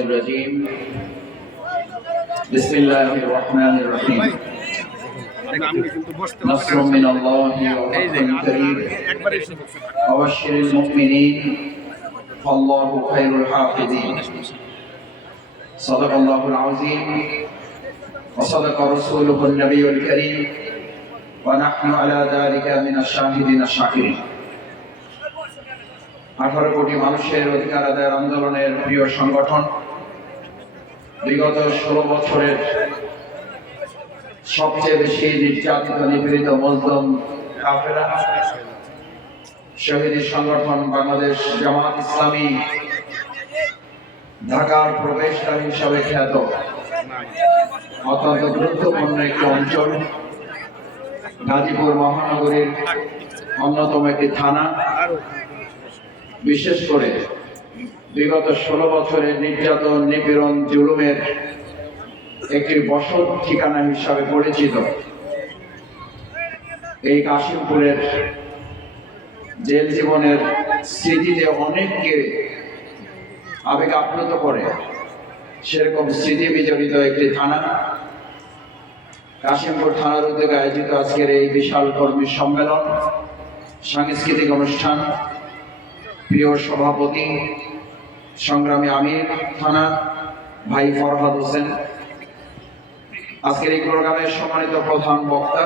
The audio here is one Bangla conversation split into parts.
الرجيم بسم الله الرحمن الرحيم نصر من الله وفتح كريم وبشر المؤمنين فالله خير الحافظين صدق الله العظيم وصدق رسوله النبي الكريم ونحن على ذلك من الشاهدين الشاكرين 18 কোটি মানুষের অধিকার আদায়ের আন্দোলনের প্রিয় সংগঠন বিগত 16 বছরের সবচেয়ে বেশি নির্যাতিত নিপীড়িত মুসলিম কাফেলা শহীদ সংগঠন বাংলাদেশ জামাত ইসলামী ঢাকার প্রবেশদ্বার হিসাবে খ্যাত অত্যন্ত গুরুত্বপূর্ণ একটি অঞ্চল গাজীপুর মহানগরীর অন্যতম একটি থানা বিশেষ করে বিগত 16 বছরের নির্যাতন নিপীড়ন জুলুমের একটি বসত ঠিকানা হিসাবে পরিচিত এই কাশিমপুরের জেল জীবনের স্মৃতিতে অনেককে আবেগ আপ্লুত করে সেরকম স্মৃতি বিজড়িত একটি থানা কাশিমপুর থানার উদ্যোগে আয়োজিত আজকের এই বিশাল কর্মী সম্মেলন সাংস্কৃতিক অনুষ্ঠান প্রিয় সভাপতি সংগ্রামী আমির থানা ভাই ফরহাদ হোসেন আজকের এই প্রোগ্রামের সম্মানিত প্রধান বক্তা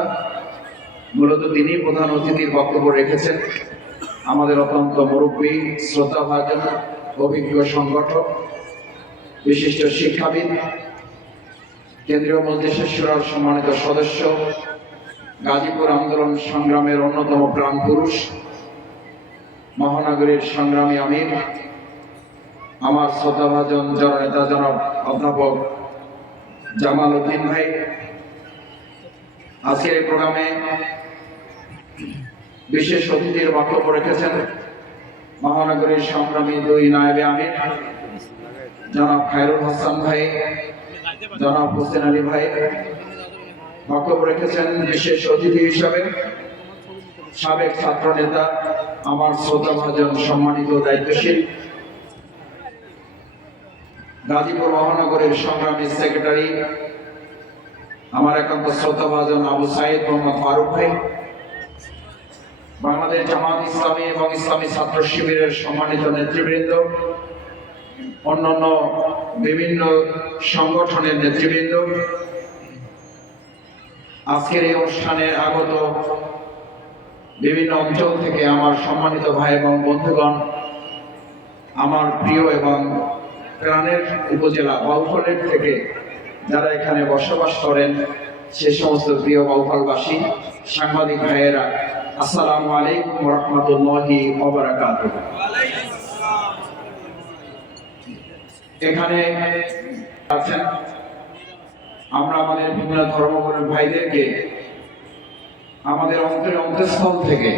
মূলত তিনি প্রধান অতিথির বক্তব্য রেখেছেন আমাদের অত্যন্ত মুরব্বী শ্রদ্ধাভাজন অভিজ্ঞ সংগঠক বিশিষ্ট শিক্ষাবিদ কেন্দ্রীয় মজলিসের শুরার সম্মানিত সদস্য গাজীপুর আন্দোলন সংগ্রামের অন্যতম প্রাণ পুরুষ মহানগরীর সংগ্রামী আমির আমার শ্রদ্ধাভাজন জননেতা জনাব অধ্যাপক জামাল উদ্দিন ভাই আজকের এই প্রোগ্রামে বিশেষ অতিথির বক্তব্য রেখেছেন মহানগরীর সংগ্রামী 2 নায়েবে আমির জনাব খায়রুল হাসান ভাই জনাব হোসেন আলী ভাই বক্তব্য রেখেছেন বিশেষ অতিথি হিসাবে সাবেক ছাত্র নেতা আমার শ্রদ্ধাভাজন সম্মানিত দায়িত্বশীল গাজীপুর মহানগরীর সংগ্রামী সেক্রেটারি আমার একান্ত শ্রদ্ধাভাজন আবু সাইদ মোহাম্মদ ফারুক ভাই বাংলাদেশ জামাত ইসলামী এবং ইসলামী ছাত্র শিবিরের সম্মানিত নেতৃবৃন্দ অন্যান্য বিভিন্ন সংগঠনের নেতৃবৃন্দ আজকের এই অনুষ্ঠানে আগত বিভিন্ন অঞ্চল থেকে আমার সম্মানিত ভাই এবং বন্ধুগণ আমার প্রিয় এবং প্রাণের উপজেলা বাউফলের থেকে যারা এখানে বসবাস করেন সে সমস্ত প্রিয় বাউফলবাসী সাংবাদিক ভাইয়েরা আসসালামু আলাইকুম ওয়া রাহমাতুল্লাহি ওয়া বারাকাতুহু। এখানে আছেন আমরা আমাদের বিভিন্ন ধর্মগুরুর ভাইদেরকে আমাদের অন্তঃস্থল থেকে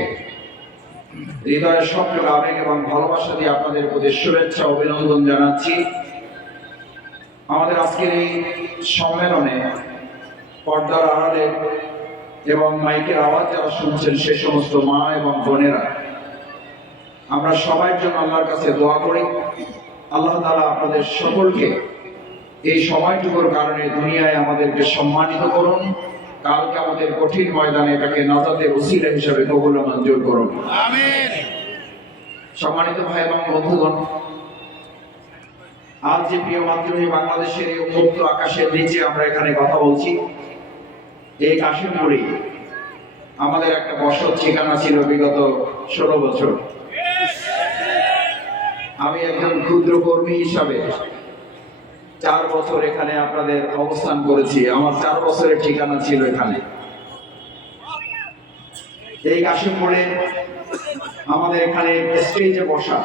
হৃদয়ের সবটুকু আবেগ এবং ভালোবাসা দিয়ে আপনাদের প্রতি শুভেচ্ছা অভিনন্দন জানাচ্ছি। আমাদের আজকের এই সম্মেলনে পর্দার আড়ালে এবং মাইকের আওয়াজ যারা শুনছেন সে সমস্ত মা এবং বোনেরা আমরা সবার জন্য আল্লাহর কাছে দোয়া করি আল্লাহ তাআলা আপনাদের সকলকে এই সময়টুকুর কারণে দুনিয়ায় আমাদেরকে সম্মানিত করুন কালকে আমাদের কঠিন ময়দানে এটাকে নাজাতের ওসিলা হিসেবে কবুল মঞ্জুর করুন আমিন। সম্মানিত ভাই এবং বন্ধুগণ আজ যে প্রিয় মাতৃভূমি বাংলাদেশের এই মুক্ত আকাশের নিচে আমরা এখানে কথা বলছি এই কাশিমপুরে আমাদের একটা বসত ঠিকানা ছিল বিগত 16 বছর। আমি একজন ক্ষুদ্র কর্মী হিসাবে 4 বছর এখানে আপনাদের অবস্থান করেছি। আমার 4 বছরের ঠিকানা ছিল এখানে এই কাশিমপুরে। আমাদের এখানে স্টেজে বসা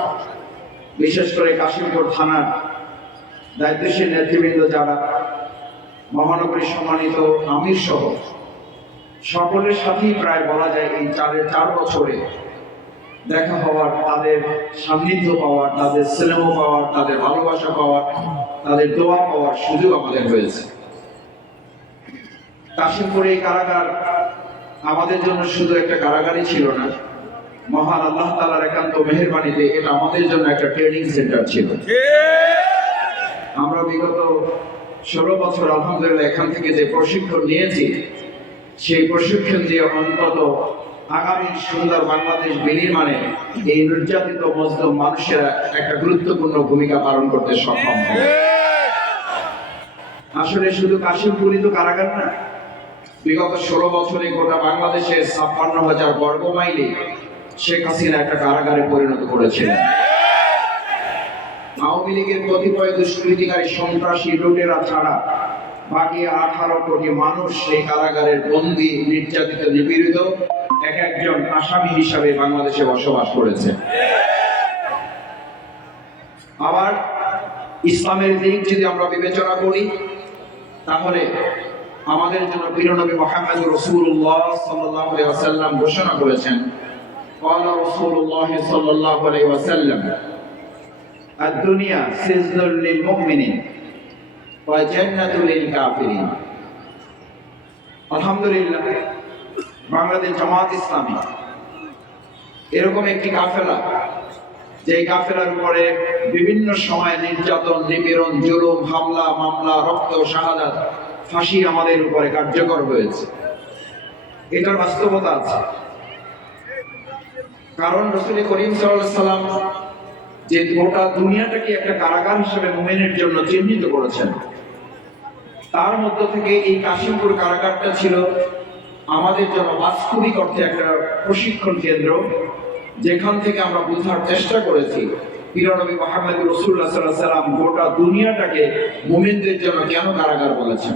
বিশেষ করে কাশিমপুর থানার দায়িত্বশীল নেতৃবৃন্দ যারা মহানগরী সম্মানিত আমির সহ সকলের সাথেই প্রায় বলা যায় এই 4 বছরে দেখা হওয়ার তাদের সান্নিধ্য পাওয়ার তাদের স্নেহ পাওয়ার তাদের ভালোবাসা পাওয়ার তাদের দোয়া পাওয়ার সুযোগ আমাদের হয়েছে। কাশিমপুরে এই কারাগার আমাদের জন্য শুধু একটা কারাগারই ছিল না, মহান আল্লাহ তাআলার একান্ত মেহেরবানিতে এটা আমাদের জন্য একটা ট্রেনিং সেন্টার ছিল। আমরা বিগত 16 বছর আলহামদুলিল্লাহ এখান থেকে যে প্রশিক্ষণ নিয়েছি, সেই প্রশিক্ষণ দিয়ে অন্তত আগামী সুন্দর বাংলাদেশ বিনির্মাণে এই নির্যাতিত মজলুম মানুষেরা একটা গুরুত্বপূর্ণ ভূমিকা পালন করতে সক্ষম হবে। আসলে শুধু কাশিমপুরই তো কারাগার না, বিগত 16 বছরে গোটা বাংলাদেশের 56,000 বর্গ মাইলে শেখ হাসিনা একটা কারাগারে পরিণত করেছিলেন। আওয়ামী লীগের কতিপয় দুষ্কৃতিকারী সন্ত্রাসী লুটেরা ছাড়া বাকি 18 কোটি মানুষ সেই কারাগারের বন্দী, নির্যাতিত, নিপীড়িত এক একজন আসামি হিসাবে বাংলাদেশে বসবাস করেছে। আবার ইসলামের দিক যদি আমরা বিবেচনা করি, তাহলে আমাদের জন্য প্রিয় নবী মুহাম্মদ রাসূলুল্লাহ সাল্লাল্লাহু আলাইহি ওয়াসাল্লাম ঘোষণা করেছেন, ক্বালা রাসূলুল্লাহ সাল্লাল্লাহু আলাইহি ওয়াসাল্লাম, আদ-দুনিয়া সিজনুল লিল মুমিনিন ওয়া জান্নাতুল লিল কাফিরিন। আলহামদুলিল্লাহ, বাংলাদেশ জামাত ইসলামী এরকম একটি কাফেলা, যে কাফেলার উপরে বিভিন্ন সময় নির্যাতন, নিপীড়ন, জুলুম, হামলা, মামলা, রক্ত, শাহাদাত, ফাঁসি আমাদের উপরে কার্যকর হয়েছে। এটার বাস্তবতা আছে, কারণ রাসূল করিম সাল্লাল্লাহু আলাইহি ওয়াসাল্লাম যে গোটা দুনিয়াটাকে একটা কারাগার হিসেবে মুমিনের জন্য চিহ্নিত করেছেন, তার মধ্য থেকে এই কাশিমপুর কারাগারটা ছিল আমাদের জন্য বাস্তবিক অর্থে একটা প্রশিক্ষণ কেন্দ্র, যেখান থেকে আমরা বোঝার চেষ্টা করেছি প্রিয় নবী মুহাম্মদ রাসূলুল্লাহ সাল্লাল্লাহু আলাইহি ওয়াসাল্লাম গোটা দুনিয়াটাকে মুমিনদের জন্য কেন কারাগার বলেছেন।